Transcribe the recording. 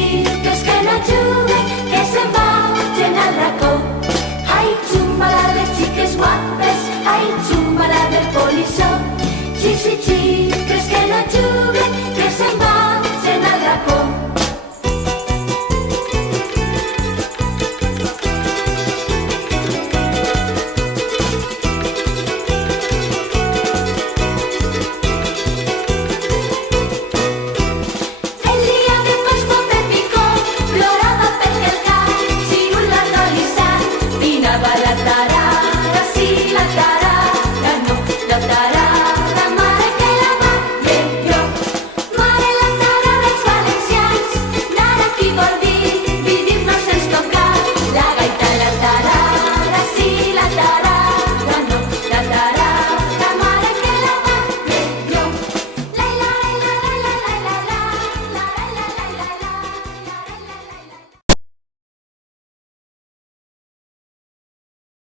xiquets que no juguen, que se'n vagin al racó. Ai, xumbala, les xiques guapes, ai, xumbala del polissó. Xixi, xixi.